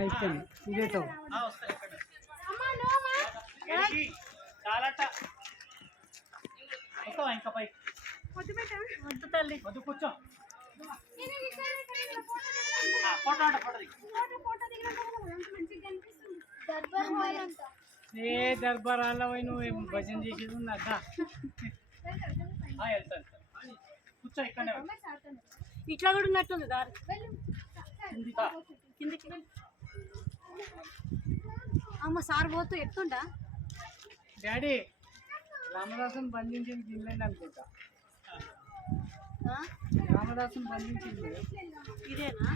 ఇస్తాను ఇదేతో ఇంకా పై వద్దు తల్లి వద్దు కూర్చో ఏ దర్బారాల్లో పోయి నువ్వు భజన చేసేది ఉందా కూర్చో ఇక్కడ ఇట్లా కూడా ఉన్నట్టుంది దారి కిందికి అమ్మ సార్ పోతూ ఎత్తుండా డాడీ రామదాసుని బంధించింది తినలేండి అనుకుంటా రామదాసుని బంధించింది ఇదేనా